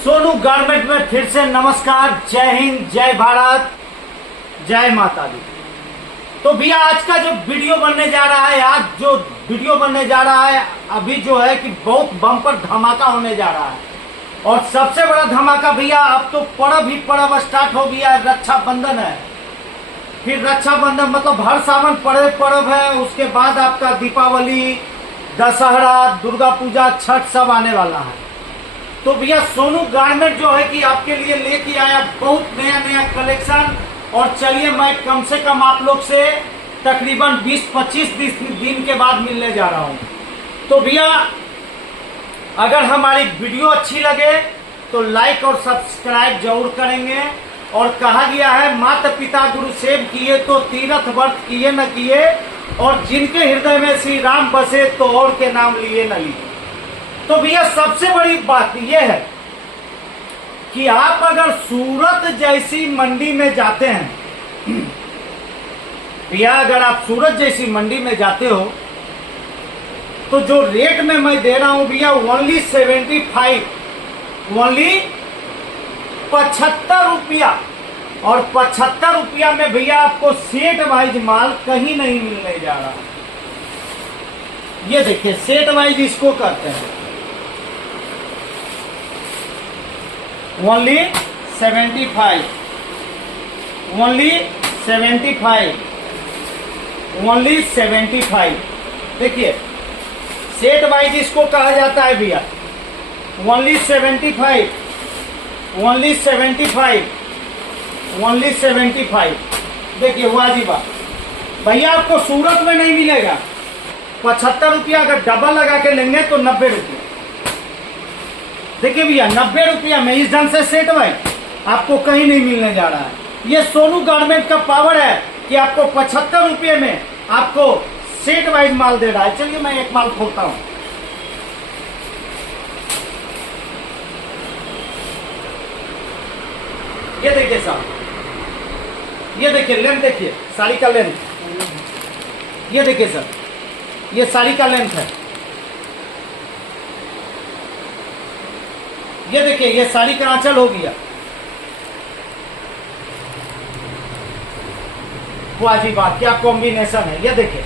Sonu garment में फिर से नमस्कार। जय हिंद, जय भारत, जय माता दी। तो भैया आज का जो वीडियो बनने जा रहा है, अभी जो है कि बहुत बम्पर धमाका होने जा रहा है। और सबसे बड़ा धमाका भैया, अब तो पर्व स्टार्ट हो गया है। रक्षाबंधन है, फिर रक्षाबंधन मतलब हर सावन पर्व है। उसके बाद आपका दीपावली, दशहरा, दुर्गा पूजा, छठ सब आने वाला है। तो भैया सोनू गारमेंट जो है कि आपके लिए लेके आया बहुत नया कलेक्शन। और चलिए मैं कम से कम आप लोग से तकरीबन 20-25 दिन के बाद मिलने जा रहा हूँ। तो भैया अगर हमारी वीडियो अच्छी लगे तो लाइक और सब्सक्राइब जरूर करेंगे। और कहा गया है माता पिता गुरु सेव किए तो तीर्थ व्रत किए न किए, और जिनके हृदय में श्री राम बसे तो और के नाम लिए न लिए। तो भैया सबसे बड़ी बात यह है कि आप अगर सूरत जैसी मंडी में जाते हैं, भैया अगर आप सूरत जैसी मंडी में जाते हो तो जो रेट में मैं दे रहा हूं भैया ओनली 75, ओनली 75 रुपया। और 75 रुपया में भैया आपको सेट वाइज माल कहीं नहीं मिलने जा रहा। ये देखिए सेट वाइज इसको करते हैं, ओनली 75, ओनली 75, ओनली 75। देखिए सेट वाइज इसको कहा जाता है भैया, ओनली 75, ओनली 75, ओनली 75। देखिए वाजिबा भैया आपको सूरत में नहीं मिलेगा। 75 रुपया अगर डबल लगा के लेंगे तो 90 रुपया। देखिए भैया 90 रुपया में इस ढंग से सेट वाइज आपको कहीं नहीं मिलने जा रहा है। ये सोनू गारमेंट का पावर है कि आपको 75 रुपये में आपको सेट वाइज माल दे रहा है। चलिए मैं एक माल खोलता हूं। ये देखिए साहब, ये देखिए लेंथ, देखिए साड़ी का लेंथ, ये देखिए सर, ये साड़ी का लेंथ है। ये देखिए ये साड़ी का आंचल हो गया। वाजी बात, क्या कॉम्बिनेशन है। ये देखिए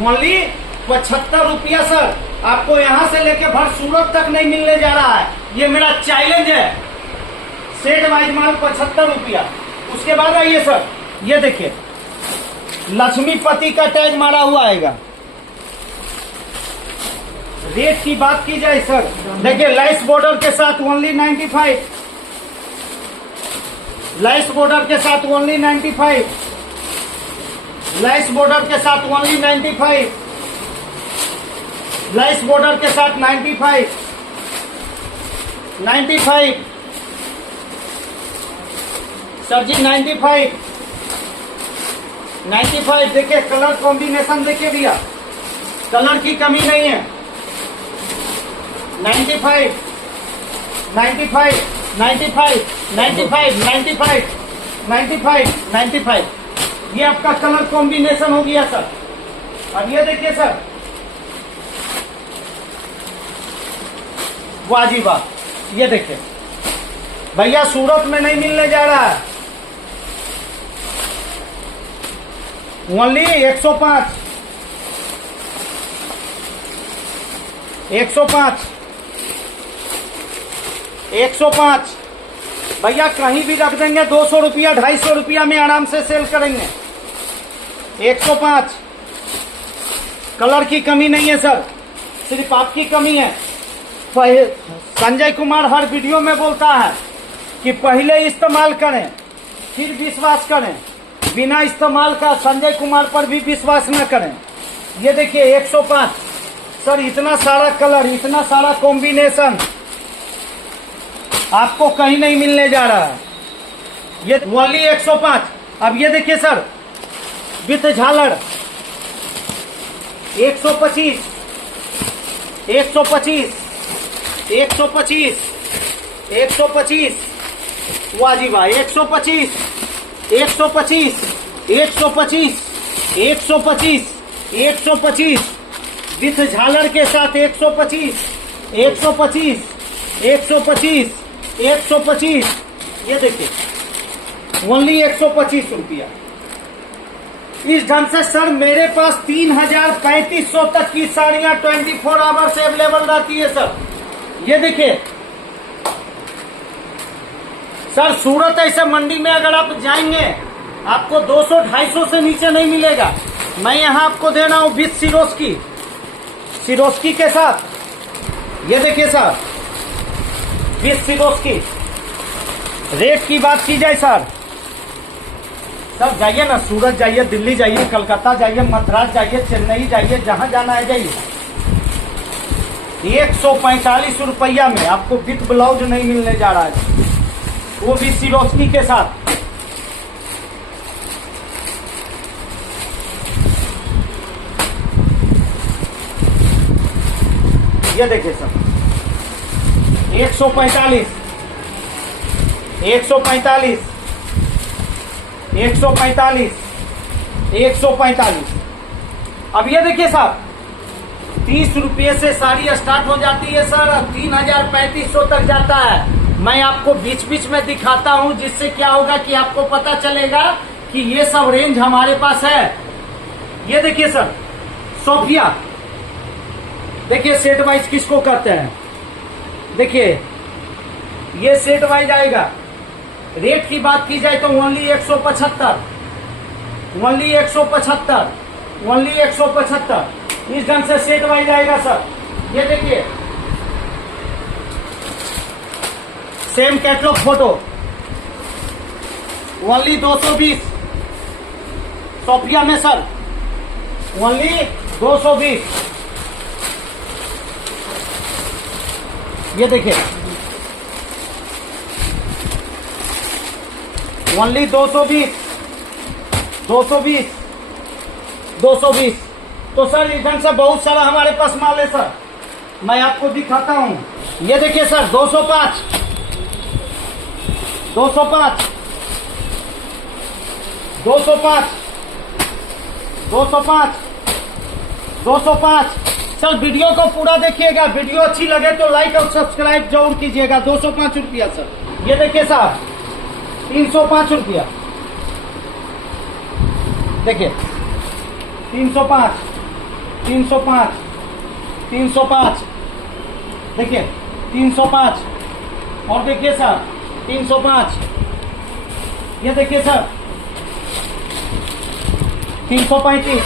ओनली 75 रुपया सर, आपको यहां से लेके भर सूरत तक नहीं मिलने जा रहा है। ये मेरा चैलेंज है। सेट वाइज माल 75 रुपया। उसके बाद आइए सर, ये देखिए लक्ष्मीपति का टैग मारा हुआ आएगा। रेट की बात की जाए सर, देखिए लाइस बॉर्डर के साथ ओनली 95, लाइस बॉर्डर के साथ ओनली 95, लाइस बॉर्डर के साथ ओनली 95, लाइस बॉर्डर के साथ 95, 95 सर जी, 95, 95। देखिए कलर कॉम्बिनेशन देखिए भैया, कलर की कमी नहीं है। 95, 95, 95, 95, 95, 95, 95। ये आपका कलर कॉम्बिनेशन हो गया सर। अब ये देखिए सर, वाजिबा, ये देखिए भैया सूरत में नहीं मिलने जा रहा है। ओनली 105, 105, 105 भैया कहीं भी रख देंगे 200 रुपया 250 रुपया में आराम से सेल करेंगे। 105। कलर की कमी नहीं है सर, सिर्फ आपकी कमी है। संजय कुमार हर वीडियो में बोलता है कि पहले इस्तेमाल करें फिर विश्वास करें। बिना इस्तेमाल का संजय कुमार पर भी विश्वास न करें। ये देखिए 105 सर, इतना सारा कलर, इतना सारा कॉम्बिनेशन आपको कहीं नहीं मिलने जा रहा है। ये ओनली 105। अब ये देखिए सर विथ झालर 125, 125, 125, 125 वाजिबा, 125, 125, 125, 125, 125 विथ झालर के साथ 125, 125, 125, 125, ये देखिए ओनली 125 रुपया। इस ढंग से सर मेरे पास 3,3500 तक की साड़ियां 24 आवर्स अवेलेबल रहती है सर। ये देखिए सर, सूरत ऐसे मंडी में अगर आप जाएंगे आपको 200-250 से नीचे नहीं मिलेगा। मैं यहां आपको दे रहा हूं विथ सिरोस्की के साथ। ये देखिए सर, विथ सिरोस्की। रेट की बात की जाए सर जाइए ना, सूरत जाइए, दिल्ली जाइए, कलकत्ता जाइए, मद्रास जाइए, चेन्नई जाइए, जहां जाना है जाइए। 145 रुपया में आपको विथ ब्लाउज नहीं मिलने जा रहा है, वो भी सिरोस्की के साथ। ये देखिए सर 145, 145, 145, 145। अब ये देखिए साहब 30 रुपये से साड़ी स्टार्ट हो जाती है सर, 3,3500 तक जाता है। मैं आपको बीच बीच में दिखाता हूं, जिससे क्या होगा कि आपको पता चलेगा कि ये सब रेंज हमारे पास है। ये देखिए सर सोफिया, देखिए सेट वाइज किसको कहते हैं। देखिए ये सेट वाइज आएगा। रेट की बात की जाए तो ओनली 175, ओनली 175, ओनली 175। इस ढंग से सेट वाइज आएगा सर। ये देखिए सेम कैटलॉग फोटो ओनली 220 सोफिया में सर, ओनली 220। ये देखिए ओनली 220, 220, 220। तो सर इस ढंग से बहुत सारा हमारे पास माल है सर, मैं आपको दिखाता हूं। ये देखिए सर 205, 205, 205, 205, 205। सर वीडियो को पूरा देखिएगा, वीडियो अच्छी लगे तो लाइक और सब्सक्राइब जरूर कीजिएगा। 205 रुपया सर। ये देखिए साहब 305 रुपया, देखिए 305, 305, 305, देखिए 305। और देखिए सर 305, ये देखिए सर 335,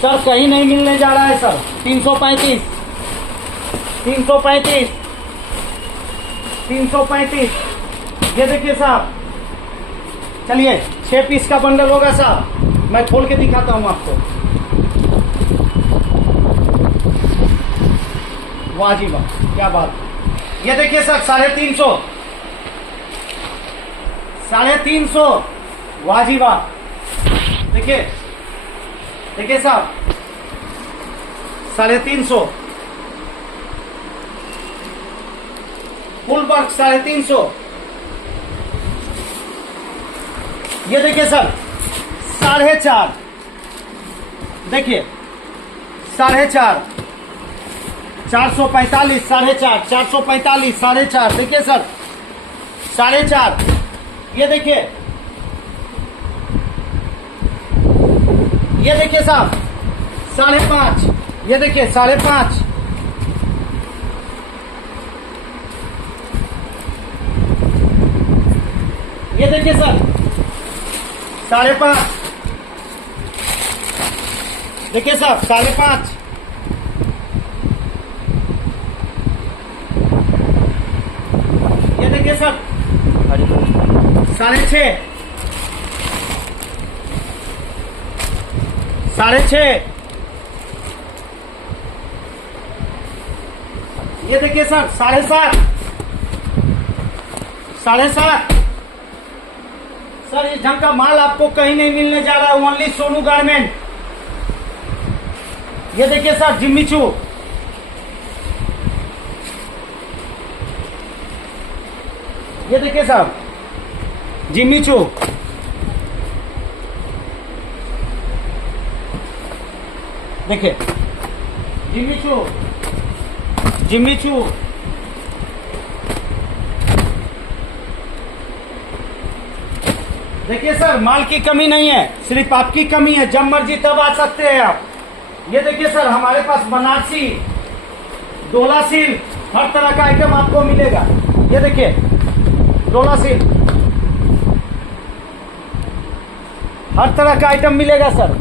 सर कहीं नहीं मिलने जा रहा है सर। 335, 335, 335। ये देखिए साहब, चलिए 6 पीस का बंडल होगा साहब, मैं खोल के दिखाता हूं आपको। वाह जी वाह, क्या बात। ये देखिए सर 350, 350। वाह जी वाह, देखिए देखिए साहब 350 फुल वर्क 350। ये देखिए सर 4.5, देखिए 4.5, 445, 4.5, 445, 4.5। देखिए सर 4.5। ये देखिए, ये देखिए साहब 5.5। ये देखिए 5.5। ये देखिए सर 5.5। देखिए साहब 5.5। ये देखिए सर 6.5, 6.5। ये देखिए सर 7.5, 7.5। सर इस ढंग का माल आपको कहीं नहीं मिलने जा रहा है, ओनली सोनू गारमेंट। ये देखिए सर जिम्मी चू, ये देखिए साहब जिम्मी चू। देखिए जिम्मी चू देखिए सर, माल की कमी नहीं है, सिर्फ आपकी कमी है। जब मर्जी तब आ सकते हैं आप। ये देखिए सर, हमारे पास बनारसी, डोला सिल्क, हर तरह का आइटम आपको मिलेगा। ये देखिए डोला सिल्क, हर तरह का आइटम मिलेगा सर।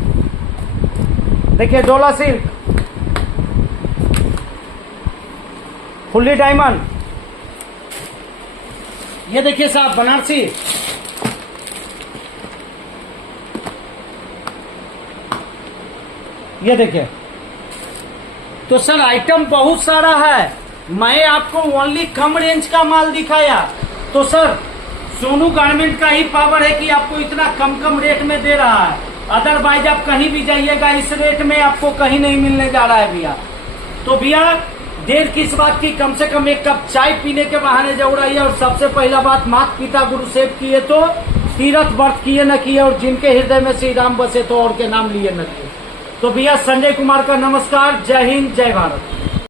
देखिए डोला सिल्क, फुल्ली डायमंड। ये देखिए साहब बनारसी, ये देखिए। तो सर आइटम बहुत सारा है, मैं आपको ओनली कम रेंज का माल दिखाया। तो सर सोनू गारमेंट का ही पावर है कि आपको इतना कम कम रेट में दे रहा है। अदरवाइज आप कहीं भी जाइएगा इस रेट में आपको कहीं नहीं मिलने जा रहा है भैया। तो भैया देर किस बात की, कम से कम एक कप चाय पीने के बहाने जरूर आइए। और सबसे पहला बात, माता पिता गुरु सेव किए तो तीरथ व्रत किए न किए, और जिनके हृदय में श्री राम बसे तो और के नाम लिए न किए। तो भैया संजय कुमार का नमस्कार, जय हिंद जय भारत।